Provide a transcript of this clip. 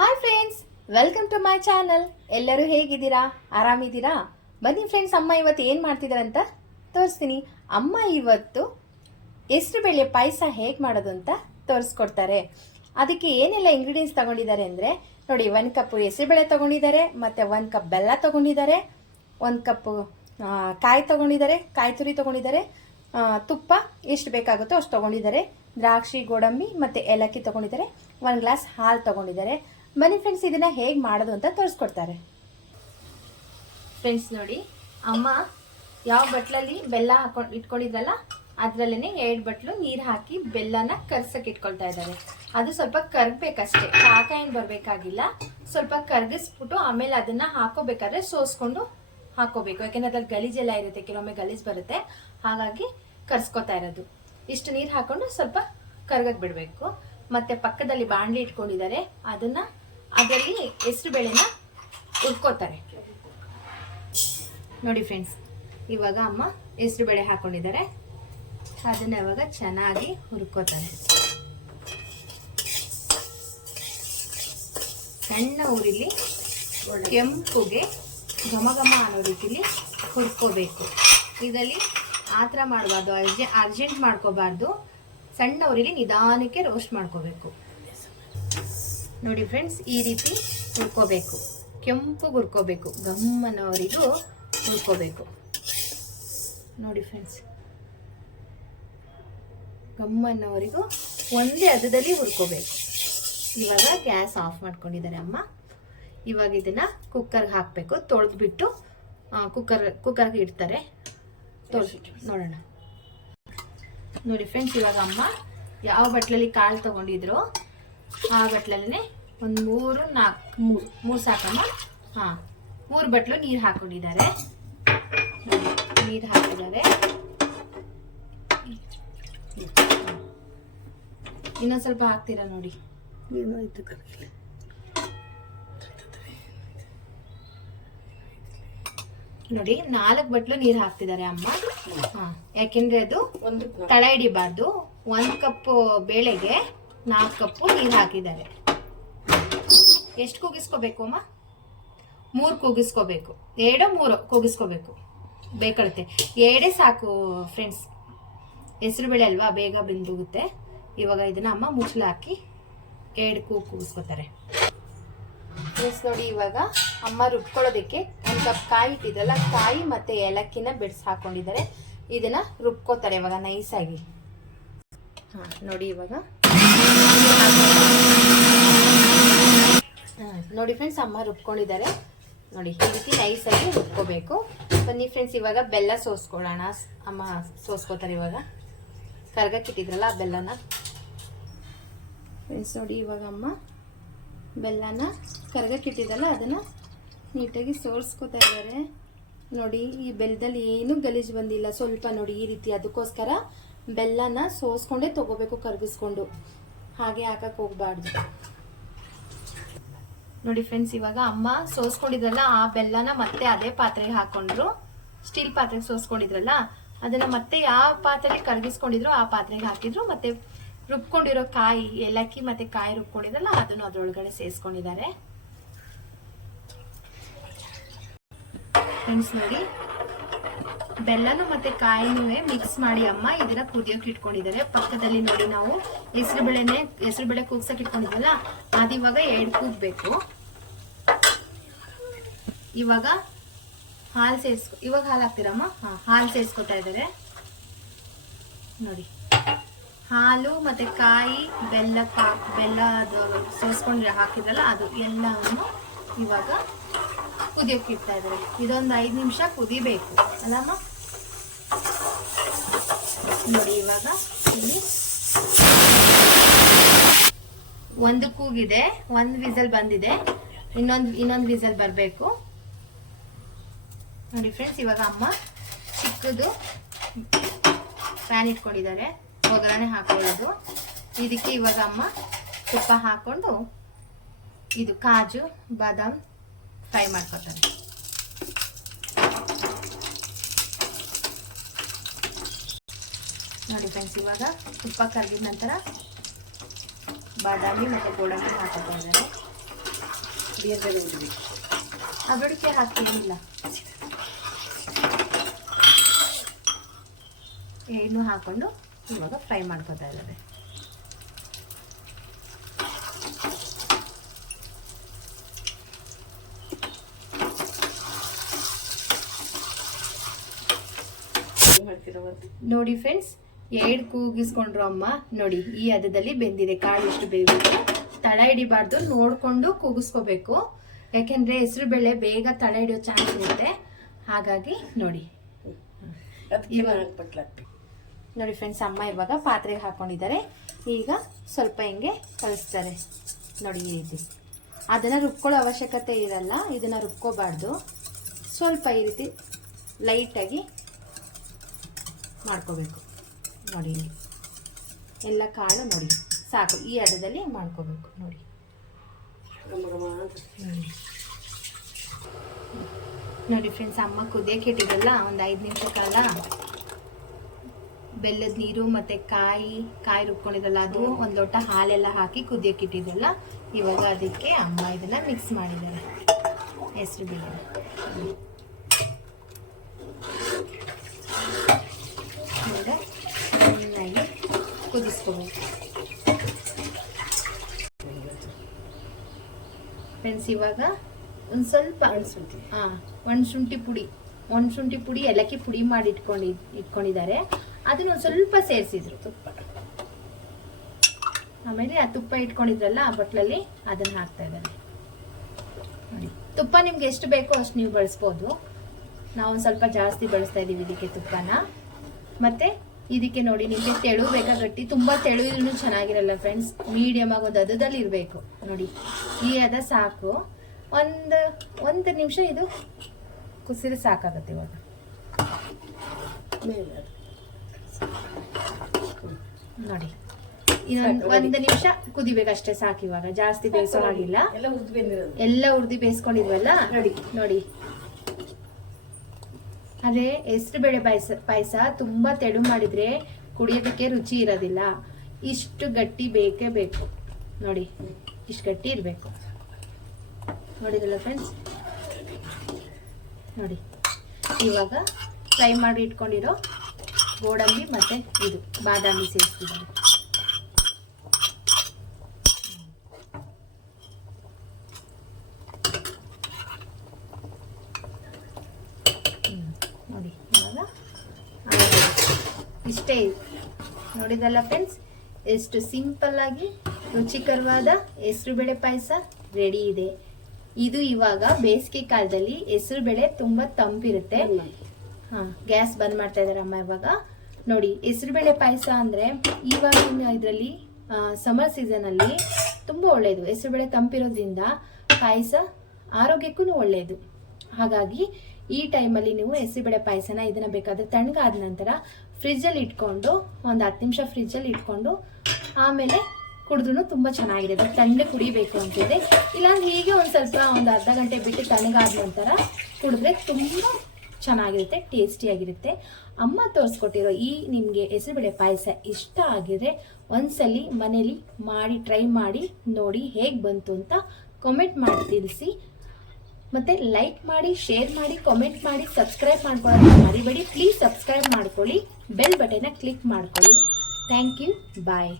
Hi friends, welcome to my channel. ಎಲ್ಲರೂ ಹೇಗಿದ್ದೀರಾ? ಆರಾಮಿದ್ದೀರಾ? ಬನ್ನಿ ಫ್ರೆಂಡ್ಸ್, ಅಮ್ಮ ಇವತ್ತು ಏನು ಮಾಡ್ತಿದ್ದಾರೆ ಅಂತ ತೋರಿಸ್ತೀನಿ. ಅಮ್ಮ ಇವತ್ತು ಹೆಸರುಬೇಳೆ ಪಾಯಸ ಹೇಗೆ ಮಾಡೋದು ಅಂತ ತೋರಿಸ್ಕೊಡ್ತಾರೆ. ಅದಕ್ಕೆ ಏನೆಲ್ಲ ಇಂಗ್ರೀಡಿಯೆಂಟ್ಸ್ ತಗೊಂಡಿದ್ದಾರೆ ಅಂದರೆ ನೋಡಿ, 1 ಕಪ್ ಹೆಸರುಬೇಳೆ ತಗೊಂಡಿದ್ದಾರೆ, ಮತ್ತು 1 ಕಪ್ ಬೆಲ್ಲ ತಗೊಂಡಿದ್ದಾರೆ, 1 ಕಪ್ ಕಾಯಿ ತಗೊಂಡಿದ್ದಾರೆ, ಕಾಯಿ ತುರಿ ತಗೊಂಡಿದ್ದಾರೆ, ತುಪ್ಪ ಎಷ್ಟು ಬೇಕಾಗುತ್ತೋ ಅಷ್ಟು ತಗೊಂಡಿದ್ದಾರೆ, ದ್ರಾಕ್ಷಿ, ಗೋಡಂಬಿ ಮತ್ತು ಏಲಕ್ಕಿ ತಗೊಂಡಿದ್ದಾರೆ, 1 ಗ್ಲಾಸ್ ಹಾಲು ತಗೊಂಡಿದ್ದಾರೆ. ಬನ್ನಿ ಫ್ರೆಂಡ್ಸ್, ಇದನ್ನ ಹೇಗೆ ಮಾಡೋದು ಅಂತ ತೋರಿಸ್ಕೊಡ್ತಾರೆ. ಫ್ರೆಂಡ್ಸ್ ನೋಡಿ, ಅಮ್ಮ ಯಾವ ಬಟ್ಲಲ್ಲಿ ಬೆಲ್ಲ ಇಟ್ಕೊಂಡಿದ್ರಲ್ಲ ಅದರಲ್ಲೇ 2 ಬಟ್ಲು ನೀರು ಹಾಕಿ ಬೆಲ್ಲನ ಕರ್ಸಕ್ಕೆ ಇಟ್ಕೊಳ್ತಾ ಇದ್ದಾರೆ. ಅದು ಸ್ವಲ್ಪ ಕರ್ಗಬೇಕಷ್ಟೇ, ಪಾಕ ಏನು ಬರಬೇಕಾಗಿಲ್ಲ. ಸ್ವಲ್ಪ ಕರ್ಗಿಸ್ಬಿಟ್ಟು ಆಮೇಲೆ ಅದನ್ನ ಹಾಕೋಬೇಕಾದ್ರೆ ಸೋಸ್ಕೊಂಡು ಹಾಕೋಬೇಕು. ಯಾಕೆಂದ್ರೆ ಅದ್ರಲ್ಲಿ ಗಲೀಜೆಲ್ಲ ಇರುತ್ತೆ, ಕೆಲವೊಮ್ಮೆ ಗಲೀಜ್ ಬರುತ್ತೆ, ಹಾಗಾಗಿ ಕರ್ಸ್ಕೊತಾ ಇರೋದು. ಇಷ್ಟು ನೀರು ಹಾಕೊಂಡು ಸ್ವಲ್ಪ ಕರ್ಗಕ್ಕೆ ಬಿಡಬೇಕು. ಮತ್ತೆ ಪಕ್ಕದಲ್ಲಿ ಬಾಣಲಿ ಇಟ್ಕೊಂಡಿದ್ದಾರೆ, ಅದರಲ್ಲಿ ಹೆಸರು ಬೇಳೆನ ಹುರ್ಕೋತಾರೆ. ನೋಡಿ ಫ್ರೆಂಡ್ಸ್, ಇವಾಗ ಅಮ್ಮ ಹೆಸರು ಬೇಳೆ ಹಾಕೊಂಡಿದ್ದಾರೆ, ಅದನ್ನ ಇವಾಗ ಚೆನ್ನಾಗಿ ಹುರ್ಕೋತಾರೆ. ಸಣ್ಣ ಉರಿಲಿ ಕೆಂಪುಗೆ ಘಮ ಘಮ ಅನ್ನೋ ರೀತಿಲಿ ಹುರ್ಕೋಬೇಕು. ಇದರಲ್ಲಿ ಆತರ ಮಾಡಬಾರ್ದು, ಅರ್ಜೆಂಟ್ ಮಾಡ್ಕೋಬಾರ್ದು. ಸಣ್ಣ ಉರಿಲಿ ನಿಧಾನಕ್ಕೆ ರೋಸ್ಟ್ ಮಾಡ್ಕೋಬೇಕು. ನೋಡಿ ಫ್ರೆಂಡ್ಸ್, ಈ ರೀತಿ ಹುರ್ಕೋಬೇಕು, ಕೆಂಪುಗೆ ಹುರ್ಕೋಬೇಕು, ಗಮ್ಮನವರಿಗೂ ಹುರ್ಕೋಬೇಕು. ನೋಡಿ ಫ್ರೆಂಡ್ಸ್, ಗಮ್ಮನವರಿಗೂ ಒಂದೇ ಹದದಲ್ಲಿ ಹುರ್ಕೋಬೇಕು. ಇವಾಗ ಗ್ಯಾಸ್ ಆಫ್ ಮಾಡ್ಕೊಂಡಿದ್ದಾರೆ ಅಮ್ಮ. ಇವಾಗ ಇದನ್ನ ಕುಕ್ಕರ್ಗೆ ಹಾಕಬೇಕು. ತೊಳೆದ್ಬಿಟ್ಟು ಕುಕ್ಕರ್ಗೆ ಇಡ್ತಾರೆ. ತೊಳೆದ್ಬಿಟ್ಟು ನೋಡೋಣ. ನೋಡಿ ಫ್ರೆಂಡ್ಸ್, ಇವಾಗ ಅಮ್ಮ ಯಾವ ಬಟ್ಲಲ್ಲಿ ಕಾಳು ತಗೊಂಡಿದ್ರು ಆ ಬಟ್ಲಲ್ಲೇ ಒಂದು 3 ಸಾಕಮ್ಮ. 3 ಬಟ್ಲು ನೀರು ಹಾಕೊಂಡಿದ್ದಾರೆ. ನೀರು ಹಾಕಿದ್ದಾರೆ. ಇನ್ನೊಂದು ಸ್ವಲ್ಪ ಹಾಕ್ತೀರಾ ನೋಡಿ. ನೋಡಿ, 4 ಬಟ್ಲು ನೀರು ಹಾಕ್ತಿದ್ದಾರೆ ಅಮ್ಮ. ಯಾಕೆಂದ್ರೆ ಅದು ತಳ ಹಿಡಿಬಾರ್ದು. 1 ಕಪ್ ಬೇಳೆಗೆ 4 ಕಪ್ ನೀರು ಹಾಕಿದ್ದಾರೆ. ಎಷ್ಟು ಕೂಗಿಸ್ಕೋಬೇಕು ಅಮ್ಮ? 3 ಕೂಗಿಸ್ಕೋಬೇಕು. 2-3 ಕೂಗಿಸ್ಕೋಬೇಕು. ಬೇಕಳುತ್ತೆ 2 ಸಾಕು ಫ್ರೆಂಡ್ಸ್. ಹೆಸರು ಬೇಳೆ ಅಲ್ವಾ, ಬೇಗ ಬೆಂದೋಗುತ್ತೆ. ಇವಾಗ ಇದನ್ನ ಅಮ್ಮ ಮುಚ್ಚಳ ಹಾಕಿ 2 ಕೂಗಿಸ್ಕೋತಾರೆ. ಫ್ರೆಂಡ್ಸ್ ನೋಡಿ, ಇವಾಗ ಅಮ್ಮ ರುಬ್ಕೊಳ್ಳೋದಕ್ಕೆ 1 ಕಪ್ ಕಾಯಿ ಇಟ್ಟಿದ್ರಲ್ಲ, ಕಾಯಿ ಮತ್ತೆ ಏಲಕ್ಕಿನ ಬಿಡಿಸಿ ಹಾಕೊಂಡಿದ್ದಾರೆ. ಇದನ್ನ ರುಬ್ಕೋತಾರೆ ಇವಾಗ ನೈಸಾಗಿ. ನೋಡಿ, ಇವಾಗ ನೋಡಿ ಫ್ರೆಂಡ್ಸ್, ಅಮ್ಮ ರುಬ್ಕೊಂಡಿದ್ದಾರೆ. ನೋಡಿ, ಈ ರೀತಿ ನೈಸಾಗಿ ರುಬ್ಕೋಬೇಕು. ಬನ್ನಿ ಫ್ರೆಂಡ್ಸ್, ಇವಾಗ ಬೆಲ್ಲ ಸೋಸ್ಕೊಳ್ಳೋಣ. ಅಮ್ಮ ಸೋಸ್ಕೋತಾರೆ ಇವಾಗ. ಕರ್ಗಕ್ಕಿಟ್ಟಿದ್ರಲ್ಲ ಆ ಬೆಲ್ಲನ. ಫ್ರೆಂಡ್ಸ್ ನೋಡಿ, ಇವಾಗ ಅಮ್ಮ ಬೆಲ್ಲನ ಕರ್ಗಕ್ಕಿಟ್ಟಿದ್ದಲ್ಲ ಅದನ್ನ ನೀಟಾಗಿ ಸೋಸ್ಕೋತಾ ಇದ್ದಾರೆ. ನೋಡಿ, ಈ ಬೆಲ್ಲದಲ್ಲಿ ಏನು ಗಲೀಜು ಬಂದಿಲ್ಲ ಸ್ವಲ್ಪ. ನೋಡಿ ಈ ರೀತಿ. ಅದಕ್ಕೋಸ್ಕರ ಬೆಲ್ಲನ ಸೋಸ್ಕೊಂಡೇ ತಗೋಬೇಕು, ಕರ್ಗಿಸ್ಕೊಂಡು. ಹಾಗೆ ಹಾಕಕ್ ಹೋಗ್ಬಾರ್ದು. ನೋಡಿ ಫ್ರೆಂಡ್ಸ್, ಇವಾಗ ಅಮ್ಮ ಸೋಸ್ಕೊಂಡಿದ್ರಲ್ಲ ಆ ಬೆಲ್ಲನ ಮತ್ತೆ ಅದೇ ಪಾತ್ರೆಗೆ ಹಾಕೊಂಡ್ರು. ಸ್ಟೀಲ್ ಪಾತ್ರೆಗೆ ಸೋಸ್ಕೊಂಡಿದ್ರಲ್ಲ ಅದನ್ನ ಮತ್ತೆ ಯಾವ ಪಾತ್ರೆಗೆ ಕರ್ಗಿಸ್ಕೊಂಡಿದ್ರು ಆ ಪಾತ್ರೆಗೆ ಹಾಕಿದ್ರು. ಮತ್ತೆ ರುಬ್ಕೊಂಡಿರೋ ಕಾಯಿ, ಏಲಕ್ಕಿ ಮತ್ತೆ ಕಾಯಿ ರುಬ್ಕೊಂಡಿದ್ರಲ್ಲ ಅದನ್ನು ಅದ್ರೊಳಗಡೆ ಸೇರಿಸ್ಕೊಂಡಿದ್ದಾರೆ. ಫ್ರೆಂಡ್ಸ್ ನೋಡಿ, ಬೆಲ್ಲನು ಮತ್ತೆ ಕಾಯಿನೂ ಮಿಕ್ಸ್ ಮಾಡಿ ಅಮ್ಮ ಇದನ್ನ ಕುದಿಯೋಕೆ ಇಟ್ಕೊಂಡಿದ್ದಾರೆ. ಪಕ್ಕದಲ್ಲಿ ನೋಡಿ, ನಾವು ಹೆಸರು ಬೇಳೆ ಕೂಗ್ಸಕ್ ಇಟ್ಕೊಂಡಿದ್ವಲ್ಲ ಅದು ಇವಾಗ 2 ಕೂಗ್ಬೇಕು. ಇವಾಗ ಇವಾಗ ಹಾಲು ಹಾಕ್ತೀರಮ್ಮ. ಹಾಲು ಸೇರಿಸ್ಕೊತಾ ಇದ್ದಾರೆ. ನೋಡಿ, ಹಾಲು ಮತ್ತೆ ಕಾಯಿ, ಬೆಲ್ಲ ಸೋಸ್ಕೊಂಡು ಹಾಕಿದ್ರಲ್ಲ ಅದು ಎಲ್ಲವನ್ನು ಇವಾಗ ಕುದಿಯೋಕೆ ಇಡ್ತಾ ಇದ್ದಾರೆ. ಇದೊಂದು 5 ನಿಮಿಷ ಕುದಿಬೇಕು ಅಲ್ಲಮ್ಮ. ನೋಡಿ, ಇವಾಗ ಇಲ್ಲಿ 1 ಕೂಗಿದೆ, 1 ವಿಸಲ್ ಬಂದಿದೆ. ಇನ್ನೊಂದು ವಿಸಲ್ ಬರಬೇಕು. ನೋಡಿ ಫ್ರೆಂಡ್ಸ್, ಇವಾಗ ಅಮ್ಮ ಚಿಕ್ಕದು ಪ್ಯಾನ್ ಇಟ್ಕೊಂಡಿದ್ದಾರೆ, ಒಗ್ಗರಣೆ ಹಾಕೊಳ್ಳೋದು. ಇದಕ್ಕೆ ಇವಾಗ ಅಮ್ಮ ತುಪ್ಪ ಹಾಕೊಂಡು ಇದು ಕಾಜು ಬಾದಾಮ್ ಫ್ರೈ ಮಾಡ್ಕೊತಾರೆ. ನೋಡಿ ಫ್ರೆಂಡ್ಸ್, ಇವಾಗ ತುಪ್ಪ ಕರಗಿದ ನಂತರ ಬಾದಾಮಿ ಮತ್ತು ಗೋಡಂಬಿ ಹಾಕೋತಾ ಇದ್ದಾರೆ. ಅಗಡಿಕೆ ಹಾಕ್ತೀನಿಲ್ಲ, ಎಣ್ಣೆ ಹಾಕೊಂಡು ಇವಾಗ ಫ್ರೈ ಮಾಡ್ಕೊತಾ ಇದ್ದಾರೆ. ನೋಡಿ ಫ್ರೆಂಡ್ಸ್, 2 ಕೂಗಿಸ್ಕೊಂಡ್ರು ಅಮ್ಮ. ನೋಡಿ ಈ ಹದದಲ್ಲಿ ಬೆಂದಿದೆ. ಕಾಳು ಎಷ್ಟು ಬೇಯಬೇಕು, ತಳ ಹಿಡಿಬಾರ್ದು, ನೋಡ್ಕೊಂಡು ಕೂಗಿಸ್ಕೋಬೇಕು. ಯಾಕೆಂದ್ರೆ ಹೆಸರು ಬೇಳೆ ಬೇಗ ತಳ ಹಿಡಿಯೋ ಚಾನ್ಸ್ ಇರುತ್ತೆ. ಹಾಗಾಗಿ ನೋಡಿ ನೋಡಿ ಫ್ರೆಂಡ್ಸ್, ಅಮ್ಮ ಇವಾಗ ಪಾತ್ರೆಗೆ ಹಾಕೊಂಡಿದ್ದಾರೆ. ಈಗ ಸ್ವಲ್ಪ ಹಿಂಗೆ ಕಳಿಸ್ತಾರೆ ನೋಡಿ. ಈ ರೀತಿ ಅದನ್ನ ರುಬ್ಕೊಳ್ಳೋ ಅವಶ್ಯಕತೆ ಇರಲ್ಲ, ಇದನ್ನ ರುಬ್ಕೋಬಾರ್ದು. ಸ್ವಲ್ಪ ಈ ರೀತಿ ಲೈಟಾಗಿ ಮಾಡ್ಕೋಬೇಕು ನೋಡಿ. ಎಲ್ಲ ಕಾಳು ನೋಡಿ ಸಾಕು, ಈ ಹದದಲ್ಲಿ ಮಾಡ್ಕೋಬೇಕು ನೋಡಿ. ನೋಡಿ ಫ್ರೆಂಡ್ಸ್, ಅಮ್ಮ ಕುದಿಯಕ್ಕೆ ಇಟ್ಟಿರಲ್ಲ ಒಂದು 5 ನಿಮಿಷ ಕಾಲ. ಬೆಲ್ಲದ ನೀರು ಮತ್ತೆ ಕಾಯಿ ರುಬ್ಕೊಂಡಿರಲ್ಲ, ಅದು 1 ಲೋಟ ಹಾಲೆಲ್ಲ ಹಾಕಿ ಕುದಿಯಕ್ಕೆ ಇಟ್ಟಿರಲ್ಲ. ಇವಾಗ ಅದಕ್ಕೆ ಅಮ್ಮ ಇದನ್ನ ಮಿಕ್ಸ್ ಮಾಡಿದ್ದಾರೆ ಹೆಸರು ಬೇಳೆ. ಚೆನ್ನಾಗಿ ಕುದಿಸ್ಕೋಬೇಕು ಫ್ರೆಂಡ್ಸ್. ಇವಾಗ ಒಂದು ಸ್ವಲ್ಪ ಒಣಶುಂಠಿ ಪುಡಿ ಏಲಕ್ಕಿ ಪುಡಿ ಮಾಡಿ ಇಟ್ಕೊಂಡಿದ್ದಾರೆ. ಅದನ್ನ ಒಂದು ಸ್ವಲ್ಪ ಸೇರಿಸಿದ್ರು ತುಪ್ಪ. ಆಮೇಲೆ ಆ ತುಪ್ಪ ಇಟ್ಕೊಂಡಿದ್ರಲ್ಲ ಆ ಬಟ್ಲಲ್ಲಿ ಅದನ್ನ ಹಾಕ್ತಾ ಇದ್ದಾರೆ ನೋಡಿ. ತುಪ್ಪ ನಿಮ್ಗೆ ಎಷ್ಟು ಬೇಕೋ ಅಷ್ಟು ನೀವು ಬಳಸ್ಬೋದು. ನಾವು ಒಂದು ಸ್ವಲ್ಪ ಜಾಸ್ತಿ ಬಳಸ್ತಾ ಇದೀವಿ ಇದಕ್ಕೆ ತುಪ್ಪನ. ಮತ್ತೆ ಇದಕ್ಕೆ ನೋಡಿ, ನಿಮಗೆ ತೆಳು ಬೇಕಾ ಗಟ್ಟಿ, ತುಂಬಾ ತೆಳು ಇದ್ರೂ ಚೆನ್ನಾಗಿರಲ್ಲ ಫ್ರೆಂಡ್ಸ್. ಮೀಡಿಯಮ್ ಆಗಿ ಒಂದು ಹದದಲ್ಲಿ ಇರಬೇಕು ನೋಡಿ. ಈ ಹದ ಸಾಕು. ಒಂದು ನಿಮಿಷ ಇದು ಕುಸಿದ್ರೆ ಸಾಕಾಗತ್ತೆ. ಇವಾಗ ನೋಡಿ ಇನ್ನೊಂದು 1 ನಿಮಿಷ ಕುದಿಬೇಕಷ್ಟೇ, ಸಾಕು. ಇವಾಗ ಜಾಸ್ತಿ ಬೇಯಿಸೋ ಹಾಗಿಲ್ಲ. ಎಲ್ಲ ಉರ್ದಿ ಬೇಯಿಸ್ಕೊಂಡಿದ್ವಲ್ಲ ನೋಡಿ. ಅದೇ ಹೆಸರು ಬೇಳೆ ಪಾಯಸ ತುಂಬಾ ತೆಳು ಮಾಡಿದ್ರೆ ಕುಡಿಯೋದಕ್ಕೆ ರುಚಿ ಇರೋದಿಲ್ಲ. ಇಷ್ಟು ಗಟ್ಟಿ ಬೇಕೇ ಬೇಕು ನೋಡಿ. ಇಷ್ಟು ಗಟ್ಟಿ ಇರಬೇಕು. ನೋಡಿದ್ರಲ್ಲ ಫ್ರೆಂಡ್ಸ್ ನೋಡಿ. ಇವಾಗ ಫ್ರೈ ಮಾಡಿ ಇಟ್ಕೊಂಡಿರೋ ಗೋಡಂಬಿ ಮತ್ತೆ ಇದು ಬಾದಾಮಿ ಸೇರಿಸ್ತಿದ್ದಾರೆ. ನೋಡಿ ಇವಾಗ ಇಷ್ಟೇ. ನೋಡಿದಲ್ಲ ಫ್ರೆಂಡ್ಸ್, ಎಷ್ಟು ಸಿಂಪಲ್ ಆಗಿ ರುಚಿಕರವಾದ ಹೆಸರು ಬೇಳೆ ಪಾಯಸ ರೆಡಿ ಇದೆ. ಇದು ಇವಾಗ ಬೇಸಿಗೆ ಕಾಲದಲ್ಲಿ ಹೆಸರು ಬೇಳೆ ತುಂಬಾ ತಂಪಿರುತ್ತೆ. ಗ್ಯಾಸ್ ಬಂದ್ ಮಾಡ್ತಾ ಇದಾರೆ ಅಮ್ಮ ಇವಾಗ. ನೋಡಿ, ಹೆಸರು ಬೇಳೆ ಪಾಯಸ ಅಂದ್ರೆ ಇವಾಗಿನ ಇದರಲ್ಲಿ ಸಮ್ಮರ್ ಸೀಸನ್ ಅಲ್ಲಿ ತುಂಬಾ ಒಳ್ಳೇದು. ಹೆಸರು ಬೇಳೆ ತಂಪಿರೋದ್ರಿಂದ ಪಾಯಸ ಆರೋಗ್ಯಕ್ಕೂ ಒಳ್ಳೇದು. ಹಾಗಾಗಿ ಈ ಟೈಮಲ್ಲಿ ನೀವು ಹೆಸರುಬೇಳೆ ಪಾಯಸನ ಇದನ್ನ ಬೇಕಾದ್ರೆ ತಣ್ಣಗಾದ ನಂತರ ಫ್ರಿಜ್ಜಲ್ಲಿ ಇಟ್ಕೊಂಡು ಒಂದು 10 ನಿಮಿಷ ಫ್ರಿಜ್ಜಲ್ಲಿ ಇಟ್ಕೊಂಡು ಆಮೇಲೆ ಕುಡಿದ್ರೂ ತುಂಬಾ ಚೆನ್ನಾಗಿರುತ್ತೆ. ತಣ್ಣಗೆ ಕುಡಿಬೇಕು ಅಂತಿದೆ. ಇಲ್ಲಾಂದ್ರೆ ಹೀಗೆ ಒಂದು ಅರ್ಧ ಗಂಟೆ ಬಿಟ್ಟು ತಣ್ಣಗಾದ ನಂತರ ಕುಡಿದ್ರೆ ತುಂಬಾ ಚೆನ್ನಾಗಿರುತ್ತೆ, ಟೇಸ್ಟಿಯಾಗಿರುತ್ತೆ. ಅಮ್ಮ ತೋರಿಸ್ಕೊಟ್ಟಿರೋ ಈ ನಿಮಗೆ ಹೆಸರುಬೇಳೆ ಪಾಯಸ ಇಷ್ಟ ಆಗಿದ್ರೆ ಒಂದ್ಸಲಿ ಮನೇಲಿ ಮಾಡಿ ಟ್ರೈ ಮಾಡಿ ನೋಡಿ ಹೇಗೆ ಬಂತು ಅಂತ ಕಾಮೆಂಟ್ ಮಾಡಿ ತಿಳಿಸಿ. ಮತ್ತೆ ಲೈಕ್ ಮಾಡಿ, ಶೇರ್ ಮಾಡಿ, ಕಾಮೆಂಟ್ ಮಾಡಿ, ಸಬ್ಸ್ಕ್ರೈಬ್ ಮಾಡ್ಕೊಳ್ಳೋದನ್ನ ಮರಿಬೇಡಿ. ಪ್ಲೀಸ್ ಸಬ್ಸ್ಕ್ರೈಬ್ ಮಾಡ್ಕೊಳ್ಳಿ, ಬೆಲ್ ಬಟನ್ನ ಕ್ಲಿಕ್ ಮಾಡ್ಕೊಳ್ಳಿ. Thank you, bye.